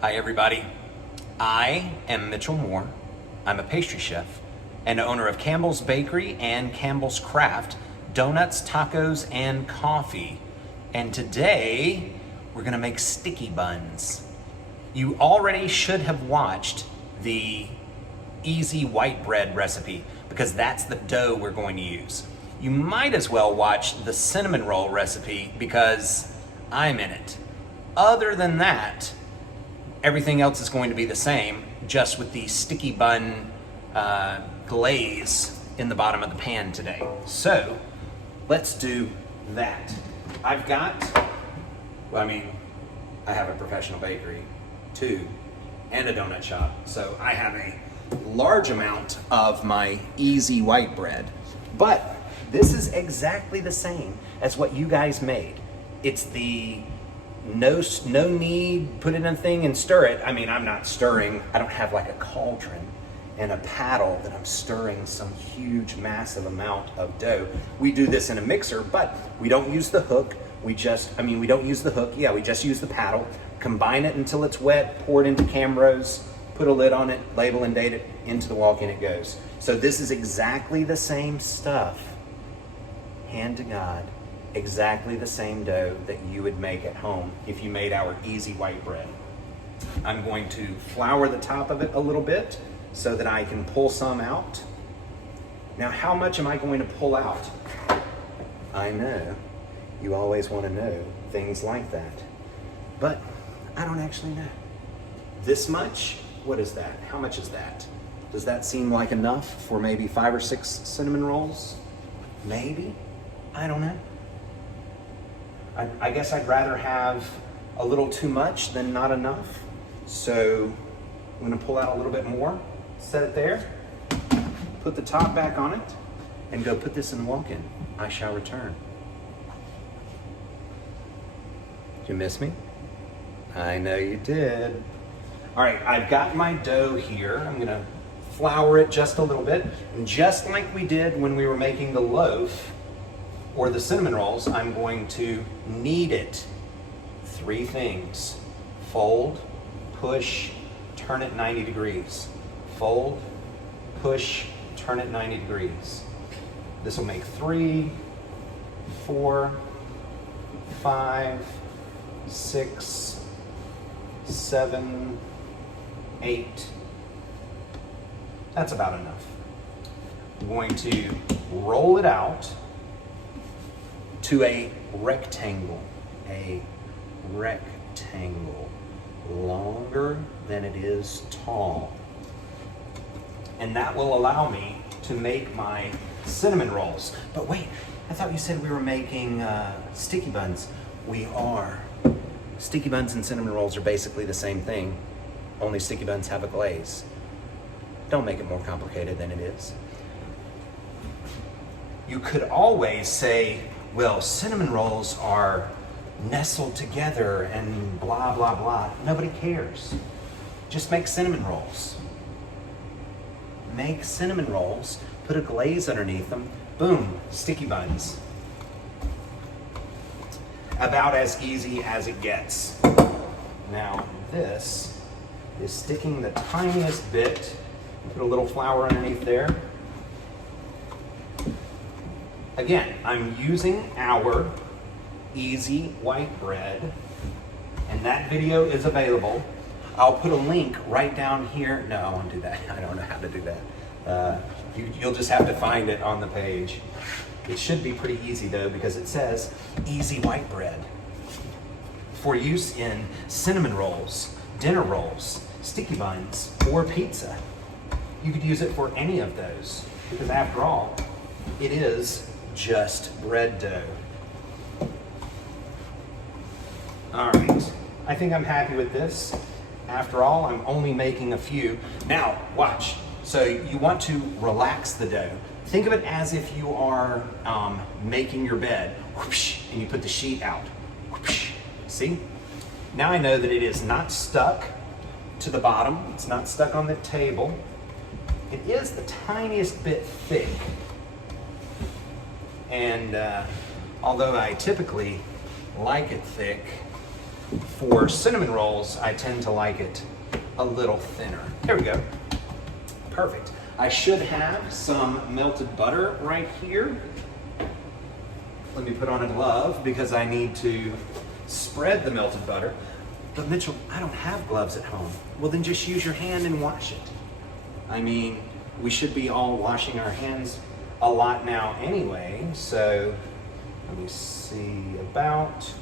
Hi everybody, I am Mitchell Moore. I'm a pastry chef and owner of Campbell's Bakery and Campbell's Craft, donuts, tacos, and coffee. And today we're gonna make sticky buns. You already should have watched the easy white bread recipe because that's the dough we're going to use. You might as well watch the cinnamon roll recipe because I'm in it. Other than that, everything else is going to be the same, just with the sticky bun glaze in the bottom of the pan today. So let's do that. I have a professional bakery too, and a donut shop. So I have a large amount of my easy white bread, but this is exactly the same as what you guys made. It's the no need, put it in a thing and stir it. I mean, I'm not stirring. I don't have like a cauldron and a paddle that I'm stirring some huge, massive amount of dough. We do this in a mixer, but we don't use the hook. We just use the paddle, combine it until it's wet, pour it into Cambros, put a lid on it, label and date it, into the walk-in it goes. So this is exactly the same stuff, hand to God, exactly the same dough that you would make at home if you made our easy white bread. I'm going to flour the top of it a little bit so that I can pull some out. Now, how much am I going to pull out? I know, you always want to know things like that, but I don't actually know. This much? What is that? How much is that? Does that seem like enough for maybe 5 or 6 cinnamon rolls? Maybe? I don't know. I guess I'd rather have a little too much than not enough. So I'm gonna pull out a little bit more, set it there, put the top back on it, and go put this in the walk-in. I shall return. Did you miss me? I know you did. All right, I've got my dough here. I'm gonna flour it just a little bit. And just like we did when we were making the loaf or the cinnamon rolls, I'm going to knead it. 3 things: fold, push, turn it 90 degrees. Fold, push, turn it 90 degrees. This will make 3, 4, 5, 6, 7, 8. That's about enough. I'm going to roll it out to a rectangle, longer than it is tall. And that will allow me to make my cinnamon rolls. But wait, I thought you said we were making sticky buns. We are. Sticky buns and cinnamon rolls are basically the same thing, only sticky buns have a glaze. Don't make it more complicated than it is. You could always say, well, cinnamon rolls are nestled together and blah, blah, blah. Nobody cares. Just make cinnamon rolls. Make cinnamon rolls, put a glaze underneath them, boom, sticky buns. About as easy as it gets. Now, this is sticking the tiniest bit. Put a little flour underneath there. Again, I'm using our easy white bread, and that video is available. I'll put a link right down here. No, I won't do that. I don't know how to do that. You'll just have to find it on the page. It should be pretty easy though, because it says easy white bread for use in cinnamon rolls, dinner rolls, sticky buns, or pizza. You could use it for any of those because after all, it is just bread dough. All right, I think I'm happy with this. After all, I'm only making a few. Now, watch. So you want to relax the dough. Think of it as if you are making your bed, whoosh, and you put the sheet out. Whoosh. See? Now I know that it is not stuck to the bottom. It's not stuck on the table. It is the tiniest bit thick. And although I typically like it thick, for cinnamon rolls, I tend to like it a little thinner. There we go. Perfect. I should have some melted butter right here. Let me put on a glove because I need to spread the melted butter. But Mitchell, I don't have gloves at home. Well, then just use your hand and wash it. I mean, we should be all washing our hands a lot now anyway, so let me see, about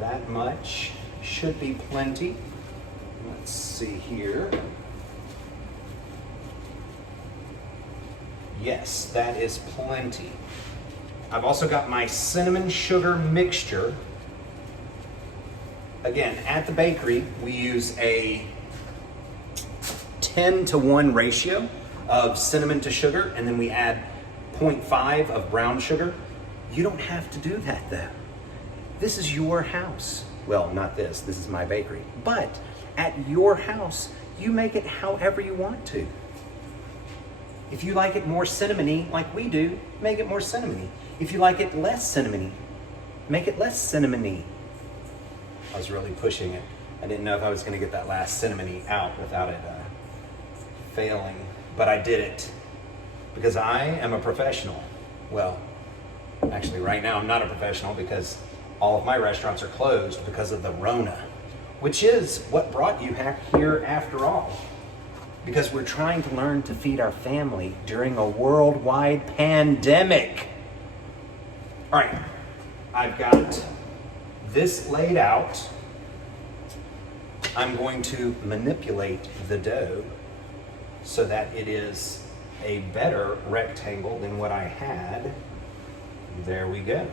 that much should be plenty. Let's see here. Yes, that is plenty. I've also got my cinnamon sugar mixture. Again, at the bakery, we use a 10-to-1 ratio of cinnamon to sugar, and then we add 0.5 of brown sugar. You don't have to do that though. This is your house. Well, not this is my bakery. But at your house, you make it however you want to. If you like it more cinnamony, like we do, make it more cinnamony. If you like it less cinnamony, make it less cinnamony. I was really pushing it. I didn't know if I was gonna get that last cinnamony out without it failing, but I did it because I am a professional. Well, actually right now I'm not a professional because all of my restaurants are closed because of the Rona, which is what brought you here after all. Because we're trying to learn to feed our family during a worldwide pandemic. All right, I've got this laid out. I'm going to manipulate the dough so that it is a better rectangle than what I had. There we go.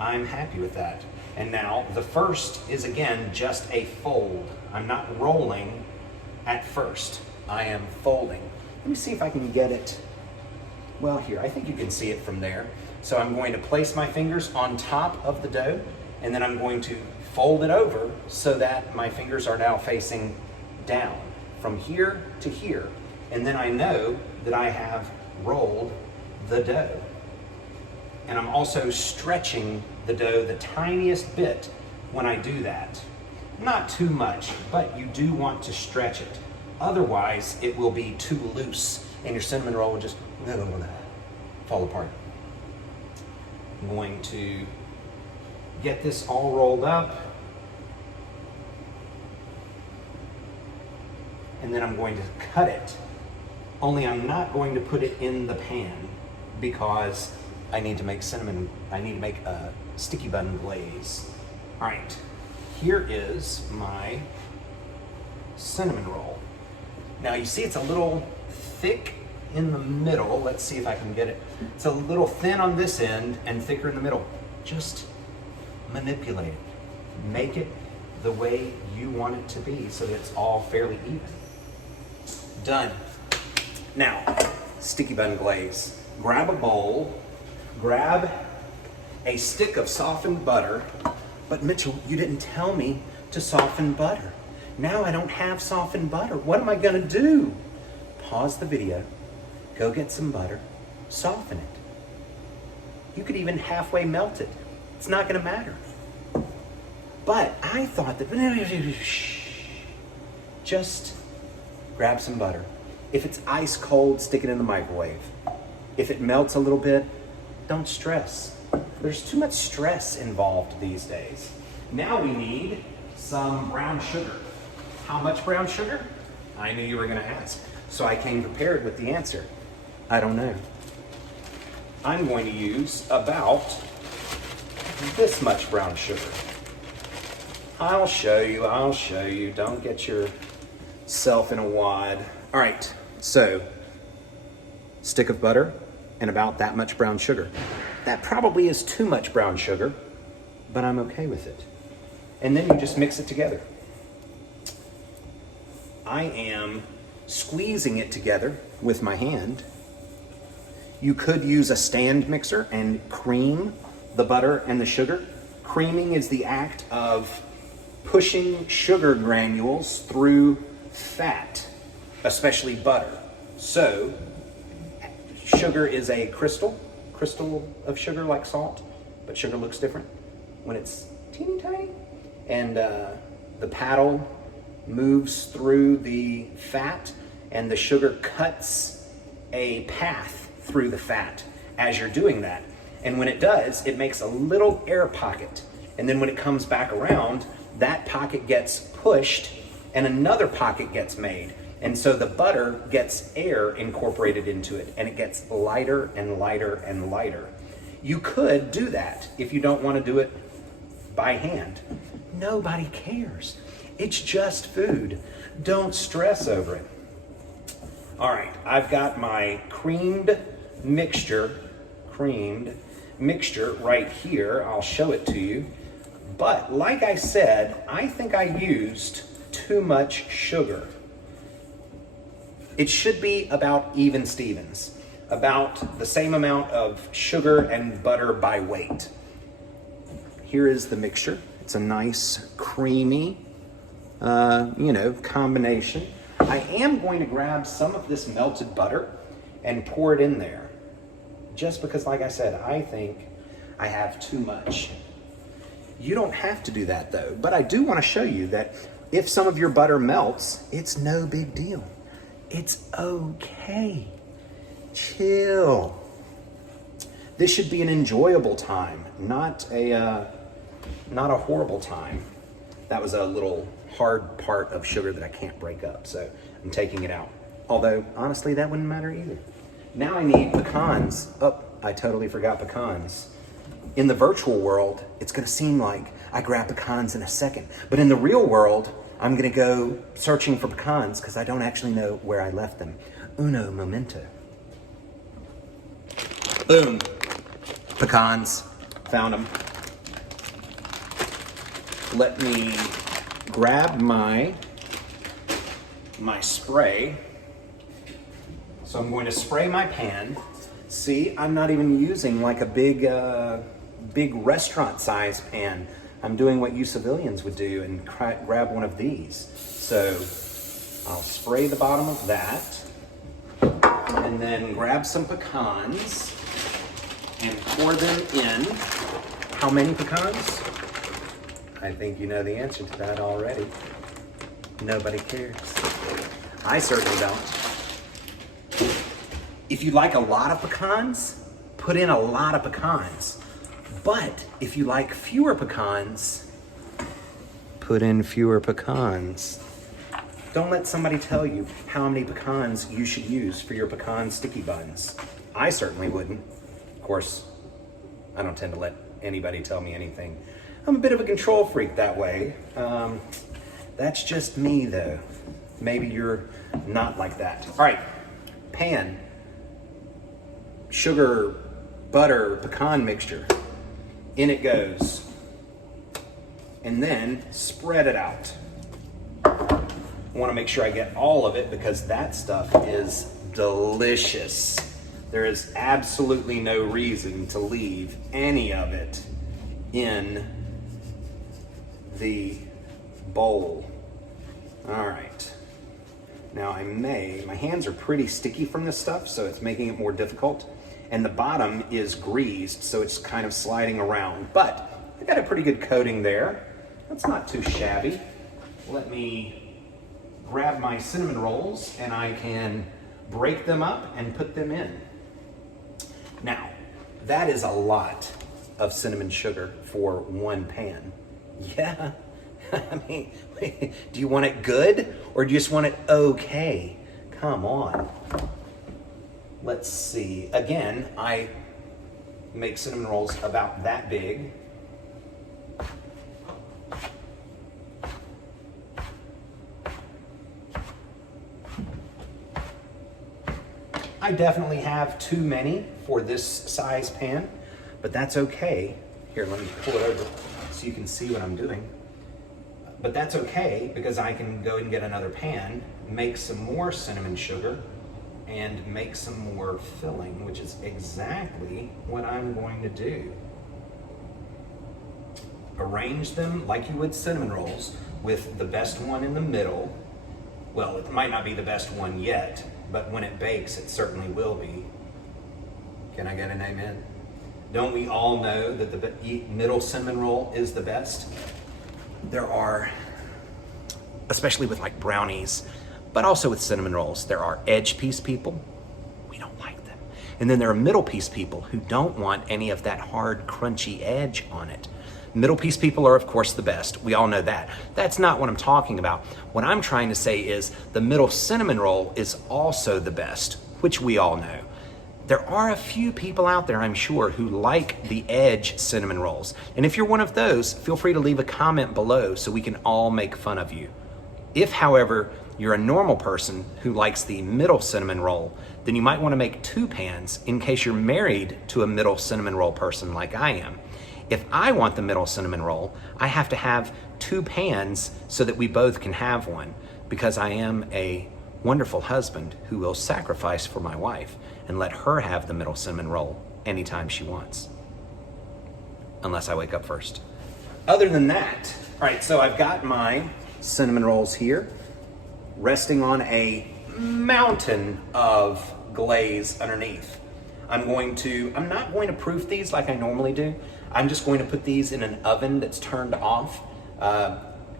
I'm happy with that. And now the first is again just a fold. I'm not rolling at first. I am folding. Let me see if I can get it. Well, here, I think you can see it from there. So I'm going to place my fingers on top of the dough, and then I'm going to fold it over so that my fingers are now facing down from here to here. And then I know that I have rolled the dough. And I'm also stretching the dough the tiniest bit when I do that. Not too much, but you do want to stretch it. Otherwise, it will be too loose and your cinnamon roll will just fall apart. I'm going to get this all rolled up. And then I'm going to cut it. Only I'm not going to put it in the pan because I need to make a sticky bun glaze. All right, here is my cinnamon roll. Now you see it's a little thick in the middle. Let's see if I can get it. It's a little thin on this end and thicker in the middle. Just manipulate it. Make it the way you want it to be so that it's all fairly even. Done. Now, sticky bun glaze. Grab a bowl, grab a stick of softened butter, but Mitchell, you didn't tell me to soften butter. Now I don't have softened butter. What am I gonna do? Pause the video, go get some butter, soften it. You could even halfway melt it. It's not gonna matter. But I thought that, just grab some butter. If it's ice cold, stick it in the microwave. If it melts a little bit, don't stress. There's too much stress involved these days. Now we need some brown sugar. How much brown sugar? I knew you were gonna ask. So I came prepared with the answer. I don't know. I'm going to use about this much brown sugar. I'll show you. Don't get yourself in a wad. All right, so stick of butter and about that much brown sugar. That probably is too much brown sugar, but I'm okay with it. And then you just mix it together. I am squeezing it together with my hand. You could use a stand mixer and cream the butter and the sugar. Creaming is the act of pushing sugar granules through fat, especially butter. So, sugar is a crystal of sugar like salt, but sugar looks different when it's teeny tiny and the paddle moves through the fat, and the sugar cuts a path through the fat as you're doing that. And when it does, it makes a little air pocket. And then when it comes back around, that pocket gets pushed and another pocket gets made. And so the butter gets air incorporated into it, and it gets lighter and lighter and lighter. You could do that if you don't want to do it by hand. Nobody cares. It's just food. Don't stress over it. All right, I've got my creamed mixture right here. I'll show it to you. But like I said, I think I used too much sugar. It should be about even Stevens, about the same amount of sugar and butter by weight. Here is the mixture. It's a nice creamy, combination. I am going to grab some of this melted butter and pour it in there, just because, like I said, I think I have too much. You don't have to do that though, but I do want to show you that if some of your butter melts, it's no big deal. It's okay. Chill. This should be an enjoyable time, not a horrible time. That was a little hard part of sugar that I can't break up, so I'm taking it out. Although, honestly, that wouldn't matter either. Now I need pecans. Oh, I totally forgot pecans. In the virtual world, it's gonna seem like I grab pecans in a second, but in the real world, I'm gonna go searching for pecans because I don't actually know where I left them. Uno momento. Boom. Pecans. Found them. Let me grab my spray. So I'm going to spray my pan. See, I'm not even using like a big restaurant size pan. I'm doing what you civilians would do and grab one of these. So I'll spray the bottom of that and then grab some pecans and pour them in. How many pecans? I think you know the answer to that already. Nobody cares. I certainly don't. If you like a lot of pecans, put in a lot of pecans. But if you like fewer pecans, put in fewer pecans. Don't let somebody tell you how many pecans you should use for your pecan sticky buns. I certainly wouldn't. Of course, I don't tend to let anybody tell me anything. I'm a bit of a control freak that way. That's just me though. Maybe you're not like that. All right, pan, sugar, butter, pecan mixture. In it goes. And then spread it out. I want to make sure I get all of it because that stuff is delicious. There is absolutely no reason to leave any of it in the bowl. All right. Now my hands are pretty sticky from this stuff, so it's making it more difficult. And the bottom is greased, so it's kind of sliding around. But I got a pretty good coating there. That's not too shabby. Let me grab my cinnamon rolls and I can break them up and put them in. Now, that is a lot of cinnamon sugar for one pan. Yeah, I mean, do you want it good or do you just want it okay? Come on. Let's see. Again, I make cinnamon rolls about that big. I definitely have too many for this size pan, but that's okay. Here, let me pull it over so you can see what I'm doing. But that's okay because I can go and get another pan, make some more cinnamon sugar, and make some more filling, which is exactly what I'm going to do. Arrange them like you would cinnamon rolls with the best one in the middle. Well, it might not be the best one yet, but when it bakes, it certainly will be. Can I get an amen? Don't we all know that the middle cinnamon roll is the best? there are, especially with like brownies, but also with cinnamon rolls, there are edge piece people. We don't like them. And then there are middle piece people who don't want any of that hard, crunchy edge on it. Middle piece people are, of course, the best. We all know that. That's not what I'm talking about. What I'm trying to say is the middle cinnamon roll is also the best, which we all know. There are a few people out there, I'm sure, who like the edge cinnamon rolls. And if you're one of those, feel free to leave a comment below so we can all make fun of you. If, however, you're a normal person who likes the middle cinnamon roll, then you might want to make 2 pans in case you're married to a middle cinnamon roll person like I am. If I want the middle cinnamon roll, I have to have 2 pans so that we both can have one, because I am a wonderful husband who will sacrifice for my wife and let her have the middle cinnamon roll anytime she wants. Unless I wake up first. Other than that, all right, so I've got my cinnamon rolls here, resting on a mountain of glaze underneath. I'm not going to proof these like I normally do. I'm just going to put these in an oven that's turned off.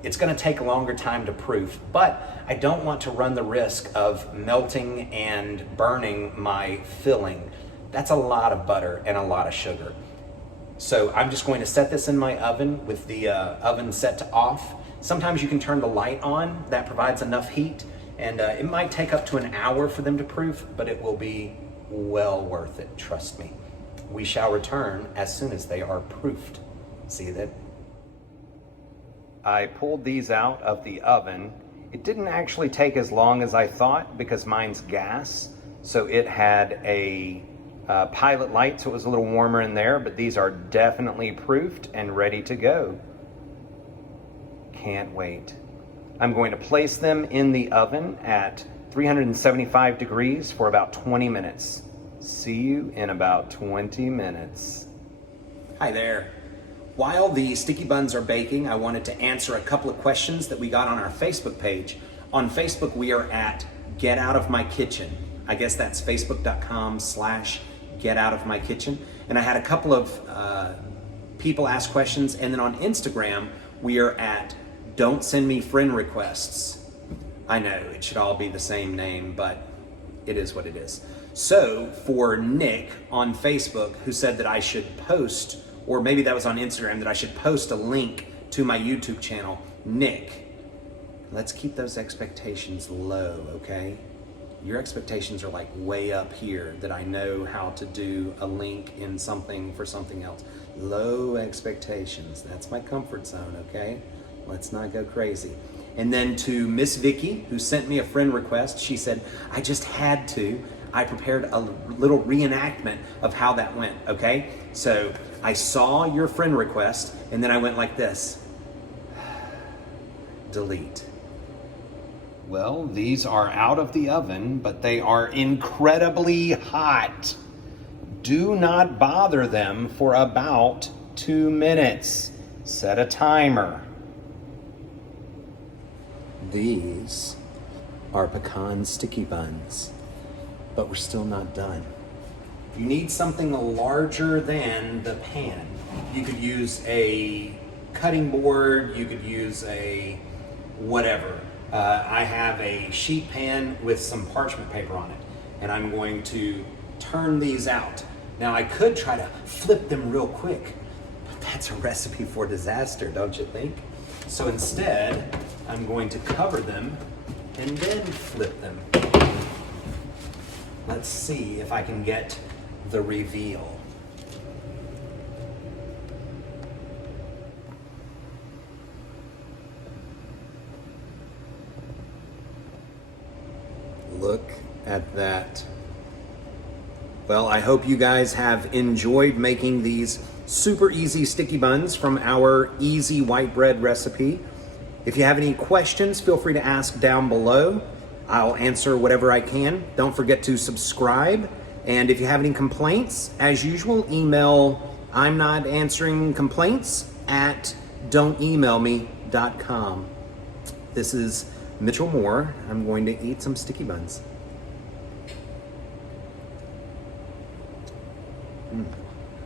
It's going to take a longer time to proof, but I don't want to run the risk of melting and burning my filling. That's a lot of butter and a lot of sugar. So I'm just going to set this in my oven with the oven set to off. Sometimes you can turn the light on. That provides enough heat, and it might take up to an hour for them to proof, but it will be well worth it, trust me. We shall return as soon as they are proofed. See you then. I pulled these out of the oven. It didn't actually take as long as I thought because mine's gas, so it had a pilot light, so it was a little warmer in there, but these are definitely proofed and ready to go. Can't wait. I'm going to place them in the oven at 375 degrees for about 20 minutes. See you in about 20 minutes. Hi there. While the sticky buns are baking, I wanted to answer a couple of questions that we got on our Facebook page. On Facebook, we are at Get Out of My Kitchen. I guess that's facebook.com/getoutofmykitchen. And I had a couple of people ask questions. And then on Instagram, we are at Don't Send Me Friend Requests. I know it should all be the same name, but it is what it is. So for Nick on Facebook, who said that I should post, or maybe that was on Instagram, that I should post a link to my YouTube channel. Nick, let's keep those expectations low, okay? Your expectations are like way up here, that I know how to do a link in something for something else. Low expectations, that's my comfort zone, okay? Let's not go crazy. And then to Miss Vicky, who sent me a friend request, she said, I just had to. I prepared a little reenactment of how that went, okay? So I saw your friend request, and then I went like this. Delete. Well, these are out of the oven, but they are incredibly hot. Do not bother them for about 2 minutes. Set a timer. These are pecan sticky buns, but we're still not done. You need something larger than the pan. You could use a cutting board, you could use a whatever. I have a sheet pan with some parchment paper on it, and I'm going to turn these out. Now I could try to flip them real quick, but that's a recipe for disaster, don't you think? So instead, I'm going to cover them and then flip them. Let's see if I can get the reveal. Look at that. Well, I hope you guys have enjoyed making these super easy sticky buns from our easy white bread recipe. If you have any questions, feel free to ask down below. I'll answer whatever I can. Don't forget to subscribe. And if you have any complaints, as usual, email I'm not answering complaints at don'temailme.com. This is Mitchell Moore. I'm going to eat some sticky buns.